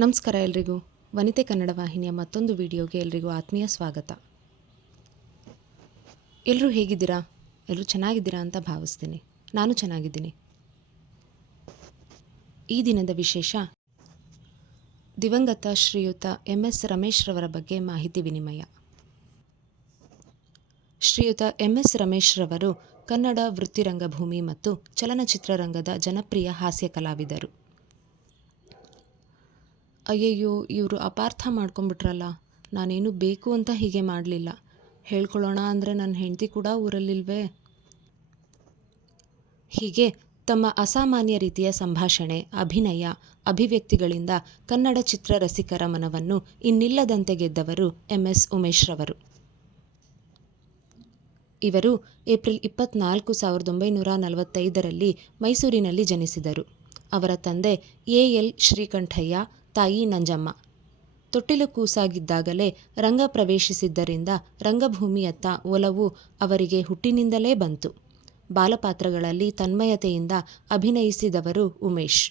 ನಮಸ್ಕಾರ ಎಲ್ರಿಗೂ. ವನಿತೆ ಕನ್ನಡ ವಾಹಿನಿಯ ಮತ್ತೊಂದು ವಿಡಿಯೋಗೆ ಎಲ್ರಿಗೂ ಆತ್ಮೀಯ ಸ್ವಾಗತ. ಎಲ್ಲರೂ ಹೇಗಿದ್ದೀರಾ? ಎಲ್ಲರೂ ಚೆನ್ನಾಗಿದ್ದೀರಾ ಅಂತ ಭಾವಿಸ್ತೀನಿ. ನಾನು ಚೆನ್ನಾಗಿದ್ದೀನಿ. ಈ ದಿನದ ವಿಶೇಷ ದಿವಂಗತ ಶ್ರೀಯುತ MS ರಮೇಶ್ ರವರ ಬಗ್ಗೆ ಮಾಹಿತಿ ವಿನಿಮಯ. ಶ್ರೀಯುತ MS ರಮೇಶ್ ರವರು ಕನ್ನಡ ವೃತ್ತಿರಂಗಭೂಮಿ ಮತ್ತು ಚಲನಚಿತ್ರರಂಗದ ಜನಪ್ರಿಯ ಹಾಸ್ಯ ಕಲಾವಿದರು. ಅಯ್ಯಯ್ಯೋ, ಇವರು ಅಪಾರ್ಥ ಮಾಡ್ಕೊಂಬಿಟ್ರಲ್ಲ, ನಾನೇನು ಬೇಕು ಅಂತ ಹೀಗೆ ಮಾಡಲಿಲ್ಲ, ಹೇಳ್ಕೊಳ್ಳೋಣ ಅಂದರೆ ನನ್ನ ಹೆಂಡತಿ ಕೂಡ ಊರಲ್ಲಿಲ್ವೇ? ಹೀಗೆ ತಮ್ಮ ಅಸಾಮಾನ್ಯ ರೀತಿಯ ಸಂಭಾಷಣೆ, ಅಭಿನಯ, ಅಭಿವ್ಯಕ್ತಿಗಳಿಂದ ಕನ್ನಡ ಚಿತ್ರರಸಿಕರ ಮನವನ್ನು ಇನ್ನಿಲ್ಲದಂತೆ ಗೆದ್ದವರು MS ಉಮೇಶ್ ರವರು. ಇವರು ಏಪ್ರಿಲ್ 24, 1945ರಲ್ಲಿ ಮೈಸೂರಿನಲ್ಲಿ ಜನಿಸಿದರು. ಅವರ ತಂದೆ AL ಶ್ರೀಕಂಠಯ್ಯ, ತಾಯಿ ನಂಜಮ್ಮ. ತೊಟ್ಟಿಲು ಕೂಸಾಗಿದ್ದಾಗಲೇ ರಂಗ ಪ್ರವೇಶಿಸಿದ್ದರಿಂದ ರಂಗಭೂಮಿಯತ್ತ ಒಲವು ಅವರಿಗೆ ಹುಟ್ಟಿನಿಂದಲೇ ಬಂತು. ಬಾಲಪಾತ್ರಗಳಲ್ಲಿ ತನ್ಮಯತೆಯಿಂದ ಅಭಿನಯಿಸಿದವರು ಉಮೇಶ್.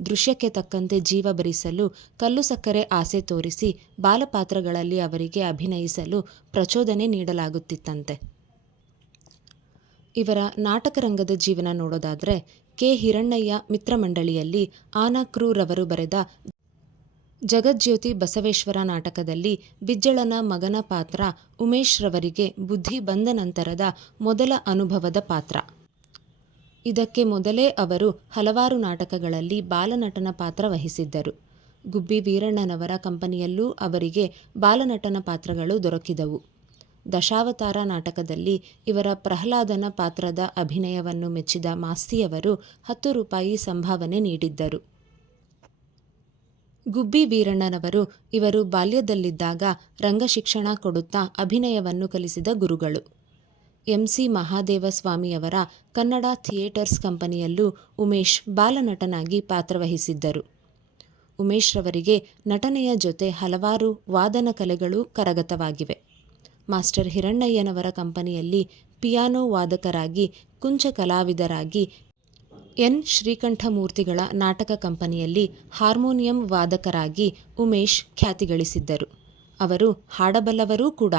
ದೃಶ್ಯಕ್ಕೆ ತಕ್ಕಂತೆ ಜೀವ ಬರಿಸಲು ಕಲ್ಲು ಸಕ್ಕರೆ ಆಸೆ ತೋರಿಸಿ ಬಾಲಪಾತ್ರಗಳಲ್ಲಿ ಅವರಿಗೆ ಅಭಿನಯಿಸಲು ಪ್ರಚೋದನೆ ನೀಡಲಾಗುತ್ತಿತ್ತಂತೆ. ಇವರ ನಾಟಕರಂಗದ ಜೀವನ ನೋಡೋದಾದರೆ ಕೆ. ಹಿರಣ್ಣಯ್ಯ ಮಿತ್ರಮಂಡಳಿಯಲ್ಲಿ ಆನಕ್ರೂ ರವರು ಬರೆದ ಜಗಜ್ಯೋತಿ ಬಸವೇಶ್ವರ ನಾಟಕದಲ್ಲಿ ಬಿಜ್ಜಳನ ಮಗನ ಪಾತ್ರ ಉಮೇಶ್ ರವರಿಗೆ ಬುದ್ಧಿ ಬಂದ ನಂತರದ ಮೊದಲ ಅನುಭವದ ಪಾತ್ರ. ಇದಕ್ಕೆ ಮೊದಲೇ ಅವರು ಹಲವಾರು ನಾಟಕಗಳಲ್ಲಿ ಬಾಲನಟನ ಪಾತ್ರ ವಹಿಸಿದ್ದರು. ಗುಬ್ಬಿ ವೀರಣ್ಣನವರ ಕಂಪನಿಯಲ್ಲೂ ಅವರಿಗೆ ಬಾಲನಟನ ಪಾತ್ರಗಳು ದೊರಕಿದವು. ದಶಾವತಾರ ನಾಟಕದಲ್ಲಿ ಇವರ ಪ್ರಹ್ಲಾದನ ಪಾತ್ರದ ಅಭಿನಯವನ್ನು ಮೆಚ್ಚಿದ ಮಾಸ್ತಿಯವರು 10 ರೂಪಾಯಿ ಸಂಭಾವನೆ ನೀಡಿದ್ದರು. ಗುಬ್ಬಿ ವೀರಣ್ಣನವರು ಇವರು ಬಾಲ್ಯದಲ್ಲಿದ್ದಾಗ ರಂಗಶಿಕ್ಷಣ ಕೊಡುತ್ತಾ ಅಭಿನಯವನ್ನು ಕಲಿಸಿದ ಗುರುಗಳು. MC ಮಹಾದೇವ ಸ್ವಾಮಿಯವರ ಕನ್ನಡ ಥಿಯೇಟರ್ಸ್ ಕಂಪನಿಯಲ್ಲೂ ಉಮೇಶ್ ಬಾಲನಟನಾಗಿ ಪಾತ್ರವಹಿಸಿದ್ದರು. ಉಮೇಶ್ ರವರಿಗೆ ನಟನೆಯ ಜೊತೆ ಹಲವಾರು ವಾದನ ಕಲೆಗಳು ಕರಗತವಾಗಿವೆ. ಮಾಸ್ಟರ್ ಹಿರಣ್ಣಯ್ಯನವರ ಕಂಪನಿಯಲ್ಲಿ ಪಿಯಾನೋ ವಾದಕರಾಗಿ, ಕುಂಚ ಕಲಾವಿದರಾಗಿ, N ಶ್ರೀಕಂಠಮೂರ್ತಿಗಳ ನಾಟಕ ಕಂಪನಿಯಲ್ಲಿ ಹಾರ್ಮೋನಿಯಂ ವಾದಕರಾಗಿ ಉಮೇಶ್ ಖ್ಯಾತಿಗಳಿಸಿದ್ದರು. ಅವರು ಹಾಡಬಲ್ಲವರೂ ಕೂಡ.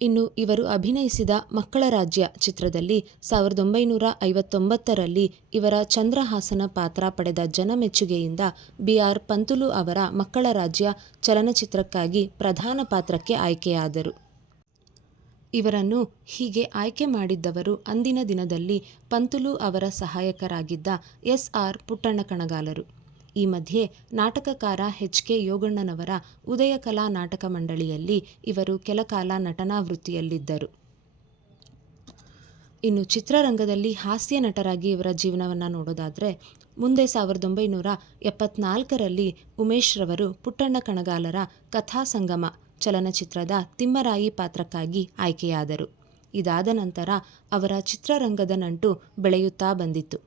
ಇನ್ನು ಇವರು ಅಭಿನಯಿಸಿದ ಮಕ್ಕಳ ರಾಜ್ಯ ಚಿತ್ರದಲ್ಲಿ 1959ರಲ್ಲಿ ಇವರ ಚಂದ್ರಹಾಸನ ಪಾತ್ರ ಪಡೆದ ಜನಮೆಚ್ಚುಗೆಯಿಂದ BR ಪಂತುಲು ಅವರ ಮಕ್ಕಳ ರಾಜ್ಯ ಚಲನಚಿತ್ರಕ್ಕಾಗಿ ಪ್ರಧಾನ ಪಾತ್ರಕ್ಕೆ ಆಯ್ಕೆಯಾದರು. ಇವರನ್ನು ಹೀಗೆ ಆಯ್ಕೆ ಮಾಡಿದ್ದವರು ಅಂದಿನ ದಿನದಲ್ಲಿ ಪಂತುಲು ಅವರ ಸಹಾಯಕರಾಗಿದ್ದ SR ಪುಟ್ಟಣ್ಣ ಕಣಗಾಲರು. ಈ ಮಧ್ಯೆ ನಾಟಕಕಾರ HK ಯೋಗಣ್ಣನವರ ಉದಯ ಕಲಾ ನಾಟಕ ಮಂಡಳಿಯಲ್ಲಿ ಇವರು ಕೆಲಕಾಲ ನಟನಾ ವೃತ್ತಿಯಲ್ಲಿದ್ದರು. ಇನ್ನು ಚಿತ್ರರಂಗದಲ್ಲಿ ಹಾಸ್ಯ ನಟರಾಗಿ ಇವರ ಜೀವನವನ್ನು ನೋಡೋದಾದರೆ ಮುಂದೆ 1974ರಲ್ಲಿ ಉಮೇಶ್ ರವರು ಪುಟ್ಟಣ್ಣ ಕಣಗಾಲರ ಕಥಾ ಸಂಗಮ ಚಲನಚಿತ್ರದ ತಿಮ್ಮರಾಯಿ ಪಾತ್ರಕ್ಕಾಗಿ ಆಯ್ಕೆಯಾದರು. ಇದಾದ ನಂತರ ಅವರ ಚಿತ್ರರಂಗದ ನಂಟು ಬೆಳೆಯುತ್ತಾ ಬಂದಿತ್ತು.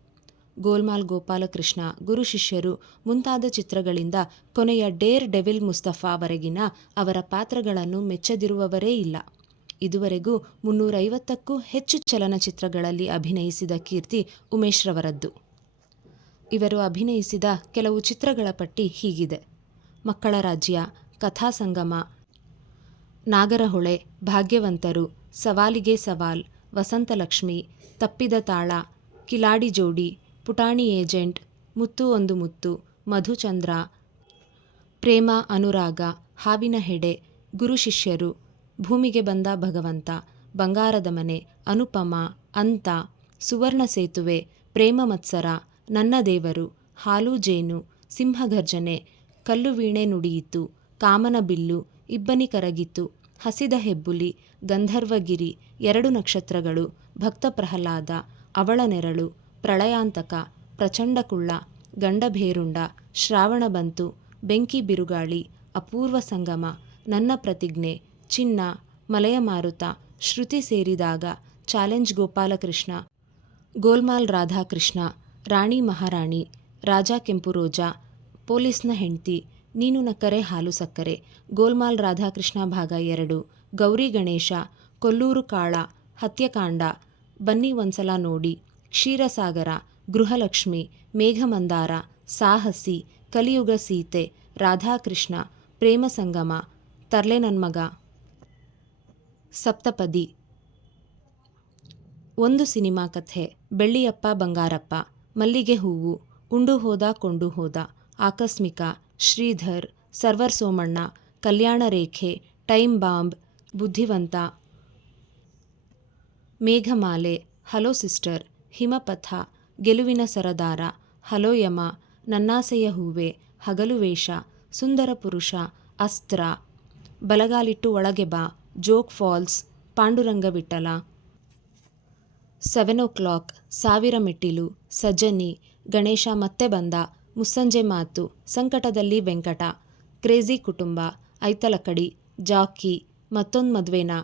ಗೋಲ್ಮಾಲ್ ಗೋಪಾಲಕೃಷ್ಣ, ಗುರು ಶಿಷ್ಯರು ಮುಂತಾದ ಚಿತ್ರಗಳಿಂದ ಕೊನೆಯ ಡೇರ್ ಡೆವಿಲ್ ಮುಸ್ತಫಾವರೆಗಿನ ಅವರ ಪಾತ್ರಗಳನ್ನು ಮೆಚ್ಚದಿರುವವರೇ ಇಲ್ಲ. ಇದುವರೆಗೂ 350ಕ್ಕೂ ಹೆಚ್ಚು ಚಲನಚಿತ್ರಗಳಲ್ಲಿ ಅಭಿನಯಿಸಿದ ಕೀರ್ತಿ ಉಮೇಶ್ ರವರದ್ದು. ಇವರು ಅಭಿನಯಿಸಿದ ಕೆಲವು ಚಿತ್ರಗಳ ಪಟ್ಟಿ ಹೀಗಿದೆ: ಮಕ್ಕಳ ರಾಜ್ಯ, ಕಥಾ ಸಂಗಮ, ನಾಗರಹೊಳೆ, ಭಾಗ್ಯವಂತರು, ಸವಾಲಿಗೆ ಸವಾಲ್, ವಸಂತಲಕ್ಷ್ಮಿ, ತಪ್ಪಿದ ತಾಳ, ಕಿಲಾಡಿ ಜೋಡಿ, ಪುಟಾಣಿ ಏಜೆಂಟ್, ಮುತ್ತು ಒಂದು ಮುತ್ತು, ಮಧುಚಂದ್ರ, ಪ್ರೇಮ ಅನುರಾಗ, ಹಾವಿನ ಹೆಡೆ, ಗುರು ಶಿಷ್ಯರು, ಭೂಮಿಗೆ ಬಂದ ಭಗವಂತ, ಬಂಗಾರದ ಮನೆ, ಅನುಪಮ, ಅಂತ, ಸುವರ್ಣ ಸೇತುವೆ, ಪ್ರೇಮ ಮತ್ಸರ, ನನ್ನ ದೇವರು, ಹಾಲು ಜೇನು, ಸಿಂಹಗರ್ಜನೆ, ಕಲ್ಲುವೀಣೆ ನುಡಿಯಿತು, ಕಾಮನ ಬಿಲ್ಲು, ಇಬ್ಬನಿ ಕರಗಿತು, ಹಸಿದ ಹೆಬ್ಬುಲಿ, ಗಂಧರ್ವಗಿರಿ, 2 ನಕ್ಷತ್ರಗಳು, ಭಕ್ತ ಪ್ರಹ್ಲಾದ, ಅವಳ ನೆರಳು, ಪ್ರಳಯಾಂತಕ, ಪ್ರಚಂಡ ಕುಳ್ಳ, ಗಂಡಭೇರುಂಡ, ಶ್ರಾವಣ ಬಂತು, ಬೆಂಕಿ ಬಿರುಗಾಳಿ, ಅಪೂರ್ವ ಸಂಗಮ, ನನ್ನ ಪ್ರತಿಜ್ಞೆ, ಚಿನ್ನ, ಮಲಯ ಮಾರುತ, ಶ್ರುತಿ ಸೇರಿದಾಗ, ಚಾಲೆಂಜ್ ಗೋಪಾಲಕೃಷ್ಣ, ಗೋಲ್ಮಾಲ್ ರಾಧಾಕೃಷ್ಣ, ರಾಣಿ ಮಹಾರಾಣಿ, ರಾಜಾ ಕೆಂಪು ರೋಜಾ, ಪೊಲೀಸ್ನ ಹೆಂಡ್ತಿ, ನೀನು ನಕ್ಕರೆ ಹಾಲು ಸಕ್ಕರೆ, ಗೋಲ್ಮಾಲ್ ರಾಧಾಕೃಷ್ಣ ಭಾಗ 2, ಗೌರಿ ಗಣೇಶ, ಕೊಲ್ಲೂರು ಕಾಳ, ಹತ್ಯಕಾಂಡ, ಬನ್ನಿ ಒಂದ್ಸಲ ನೋಡಿ, ಕ್ಷೀರಸಾಗರ, ಗೃಹಲಕ್ಷ್ಮಿ, ಮೇಘಮಂದಾರ, ಸಾಹಸಿ, ಕಲಿಯುಗ ಸೀತೆ, ರಾಧಾಕೃಷ್ಣ, ಪ್ರೇಮ ಸಂಗಮ, ತರ್ಲೆ ನನ್ಮಗ, ಸಪ್ತಪದಿ, ಒಂದು ಸಿನಿಮಾ ಕಥೆ, ಬೆಳ್ಳಿಯಪ್ಪ ಬಂಗಾರಪ್ಪ, ಮಲ್ಲಿಗೆ ಹೂವು, ಉಂಡು ಹೋದ ಕೊಂಡು ಹೋದ, ಆಕಸ್ಮಿಕ, ಶ್ರೀಧರ್, ಸರ್ವರ್ ಸೋಮಣ್ಣ, ಕಲ್ಯಾಣ ರೇಖೆ, ಟೈಮ್ ಬಾಂಬ್, ಬುದ್ಧಿವಂತ, ಮೇಘಮಾಲೆ, ಹಲೋ ಸಿಸ್ಟರ್, ಹಿಮಪಥ, ಗೆಲುವಿನ ಸರದಾರ, ಹಲೋ ಯಮ, ನನ್ನಾಸೆಯ ಹೂವೆ, ಹಗಲು ವೇಷ, ಸುಂದರ ಪುರುಷ, ಅಸ್ತ್ರ, ಬಲಗಾಲಿಟ್ಟು ಒಳಗೆ ಬಾ, ಜೋಗ್ ಫಾಲ್ಸ್, ಪಾಂಡುರಂಗ ವಿಠಲ, 7 o'clock, ಸಾವಿರ ಮೆಟ್ಟಿಲು, ಸಜನಿ, ಗಣೇಶ ಮತ್ತೆ ಬಂದ, ಮುಸ್ಸಂಜೆ ಮಾತು, ಸಂಕಟದಲ್ಲಿ ವೆಂಕಟ, ಕ್ರೇಜಿ ಕುಟುಂಬ, ಐತಲಕಡಿ, ಜಾಕಿ, ಮತ್ತೊಂದು ಮದ್ವೆನಾ,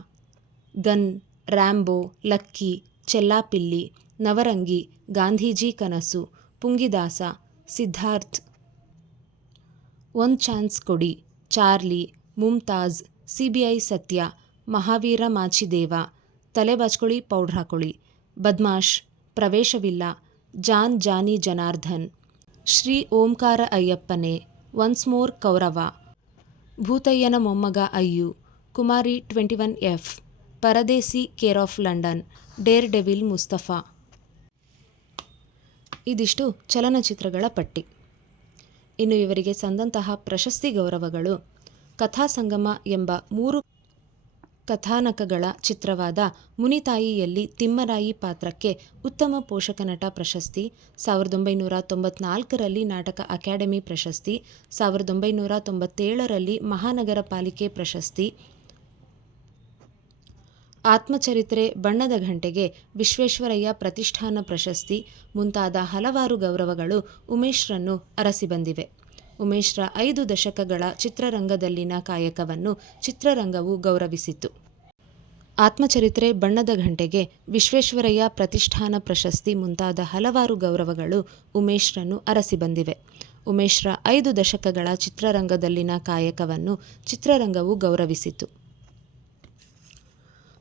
ಗನ್, ರ್ಯಾಂಬೋ, ಲಕ್ಕಿ, ಚೆಲ್ಲಾಪಿಲ್ಲಿ, ನವರಂಗಿ, ಗಾಂಧೀಜಿ ಕನಸು, ಪುಂಗಿದಾಸ, ಸಿದ್ಧಾರ್ಥ್, ಒಂದು ಚಾನ್ಸ್ ಕೊಡಿ, ಚಾರ್ಲಿ, ಮುಮ್ತಾಜ್, CBI ಸತ್ಯ, ಮಹಾವೀರ ಮಾಚಿದೇವ, ತಲೆ ಬಾಚ್ಕೊಳ್ಳಿ ಪೌಡ್ರ್ ಹಾಕೊಳ್ಳಿ, ಬದ್ಮಾಶ್, ಪ್ರವೇಶವಿಲ್ಲ, ಜಾನ್ ಜಾನಿ ಜನಾರ್ದನ್, ಶ್ರೀ ಓಂಕಾರ ಅಯ್ಯಪ್ಪನೇ, ಒನ್ಸ್ ಮೋರ್ ಕೌರವ, ಭೂತಯ್ಯನ ಮೊಮ್ಮಗ Ayyu, Kumari 21F, Paradesi care of London, dare devil Mustafa. ಇದಿಷ್ಟು ಚಲನಚಿತ್ರಗಳ ಪಟ್ಟಿ. ಇನ್ನು ಇವರಿಗೆ ಸಂದಂತಹ ಪ್ರಶಸ್ತಿ ಗೌರವಗಳು: ಕಥಾಸಂಗಮ ಎಂಬ 3 ಕಥಾನಕಗಳ ಚಿತ್ರವಾದ ಮುನಿತಾಯಿಯಲ್ಲಿ ತಿಮ್ಮರಾಯಿ ಪಾತ್ರಕ್ಕೆ ಉತ್ತಮ ಪೋಷಕ ನಟ ಪ್ರಶಸ್ತಿ, 1994ರಲ್ಲಿ ನಾಟಕ ಅಕಾಡೆಮಿ ಪ್ರಶಸ್ತಿ, 1997ರಲ್ಲಿ ಮಹಾನಗರ ಪಾಲಿಕೆ ಪ್ರಶಸ್ತಿ, ಆತ್ಮಚರಿತ್ರೆ ಬಣ್ಣದ ಗಂಟೆಗೆ ವಿಶ್ವೇಶ್ವರಯ್ಯ ಪ್ರತಿಷ್ಠಾನ ಪ್ರಶಸ್ತಿ ಮುಂತಾದ ಹಲವಾರು ಗೌರವಗಳು ಉಮೇಶ್ರನ್ನು ಅರಸಿ ಬಂದಿವೆ. ಉಮೇಶ್ರ 5 ದಶಕಗಳ ಚಿತ್ರರಂಗದಲ್ಲಿನ ಕಾಯಕವನ್ನು ಚಿತ್ರರಂಗವು ಗೌರವಿಸಿತು. ಆತ್ಮಚರಿತ್ರೆ ಬಣ್ಣದ ಗಂಟೆಗೆ ವಿಶ್ವೇಶ್ವರಯ್ಯ ಪ್ರತಿಷ್ಠಾನ ಪ್ರಶಸ್ತಿ ಮುಂತಾದ ಹಲವಾರು ಗೌರವಗಳು ಉಮೇಶ್ರನ್ನು ಅರಸಿ ಬಂದಿವೆ. ಉಮೇಶ್ರ 5 ದಶಕಗಳ ಚಿತ್ರರಂಗದಲ್ಲಿನ ಕಾಯಕವನ್ನು ಚಿತ್ರರಂಗವು ಗೌರವಿಸಿತು.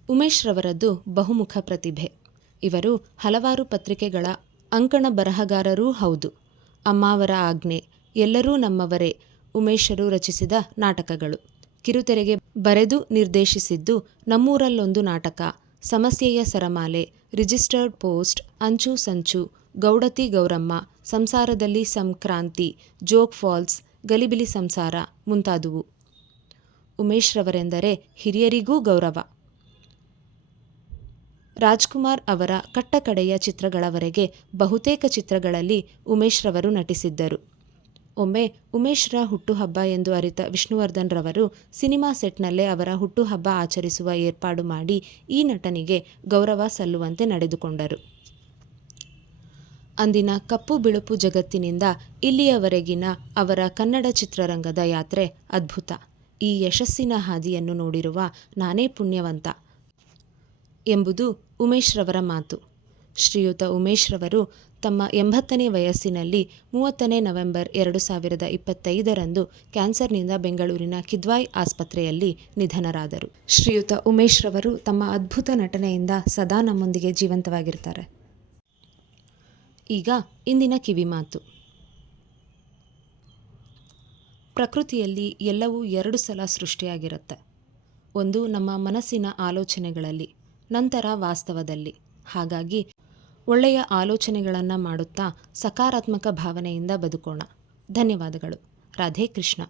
ಉಮೇಶ್ರವರದ್ದು ಬಹುಮುಖ ಪ್ರತಿಭೆ. ಇವರು ಹಲವಾರು ಪತ್ರಿಕೆಗಳ ಅಂಕಣ ಬರಹಗಾರರೂ ಹೌದು. ಅಮ್ಮಾವರ ಆಜ್ಞೆ, ಎಲ್ಲರೂ ನಮ್ಮವರೇ ಉಮೇಶರು ರಚಿಸಿದ ನಾಟಕಗಳು. ಕಿರುತೆರೆಗೆ ಬರೆದು ನಿರ್ದೇಶಿಸಿದ್ದು ನಮ್ಮೂರಲ್ಲೊಂದು ನಾಟಕ, ಸಮಸ್ಯೆಯ ಸರಮಾಲೆ, ರಿಜಿಸ್ಟರ್ಡ್ ಪೋಸ್ಟ್, ಅಂಚು ಸಂಚು, ಗೌಡತಿ ಗೌರಮ್ಮ, ಸಂಸಾರದಲ್ಲಿ ಸಂಕ್ರಾಂತಿ, ಜೋಗ್ ಫಾಲ್ಸ್, ಗಲಿಬಿಲಿ ಸಂಸಾರ ಮುಂತಾದುವು. ಉಮೇಶ್ರವರೆಂದರೆ ಹಿರಿಯರಿಗೂ ಗೌರವ. ರಾಜ್ಕುಮಾರ್ ಅವರ ಕಟ್ಟಕಡೆಯ ಚಿತ್ರಗಳವರೆಗೆ ಬಹುತೇಕ ಚಿತ್ರಗಳಲ್ಲಿ ಉಮೇಶ್ರವರು ನಟಿಸಿದ್ದರು. ಒಮ್ಮೆ ಉಮೇಶ್ರ ಹುಟ್ಟುಹಬ್ಬ ಎಂದು ಅರಿತ ವಿಷ್ಣುವರ್ಧನ್ ರವರು ಸಿನಿಮಾ ಸೆಟ್ನಲ್ಲೇ ಅವರ ಹುಟ್ಟುಹಬ್ಬ ಆಚರಿಸುವ ಏರ್ಪಾಡು ಮಾಡಿ ಈ ನಟನಿಗೆ ಗೌರವ ಸಲ್ಲುವಂತೆ ನಡೆದುಕೊಂಡರು. ಅಂದಿನ ಕಪ್ಪು ಬಿಳುಪು ಜಗತ್ತಿನಿಂದ ಇಲ್ಲಿಯವರೆಗಿನ ಅವರ ಕನ್ನಡ ಚಿತ್ರರಂಗದ ಯಾತ್ರೆ ಅದ್ಭುತ. ಈ ಯಶಸ್ಸಿನ ಹಾದಿಯನ್ನು ನೋಡಿರುವ ನಾನೇ ಪುಣ್ಯವಂತ ಎಂಬುದು ಉಮೇಶ್ರವರ ಮಾತು. ಶ್ರೀಯುತ ಉಮೇಶ್ರವರು ತಮ್ಮ 80ನೇ ವಯಸ್ಸಿನಲ್ಲಿ 30 ನವೆಂಬರ್ 2025ರಂದು ಕ್ಯಾನ್ಸರ್ನಿಂದ ಬೆಂಗಳೂರಿನ ಕಿದ್ವಾಯ್ ಆಸ್ಪತ್ರೆಯಲ್ಲಿ ನಿಧನರಾದರು. ಶ್ರೀಯುತ ಉಮೇಶ್ರವರು ತಮ್ಮ ಅದ್ಭುತ ನಟನೆಯಿಂದ ಸದಾ ನಮ್ಮೊಂದಿಗೆ ಜೀವಂತವಾಗಿರ್ತಾರೆ. ಈಗ ಇಂದಿನ ಕಿವಿಮಾತು. ಪ್ರಕೃತಿಯಲ್ಲಿ ಎಲ್ಲವೂ 2 ಸಲ ಸೃಷ್ಟಿಯಾಗಿರುತ್ತೆ. ಒಂದು ನಮ್ಮ ಮನಸ್ಸಿನ ಆಲೋಚನೆಗಳಲ್ಲಿ, ನಂತರ ವಾಸ್ತವದಲ್ಲಿ. ಹಾಗಾಗಿ ಒಳ್ಳೆಯ ಆಲೋಚನೆಗಳನ್ನು ಮಾಡುತ್ತಾ ಸಕಾರಾತ್ಮಕ ಭಾವನೆಯಿಂದ ಬದುಕೋಣ. ಧನ್ಯವಾದಗಳು. ರಾಧೆ ಕೃಷ್ಣ.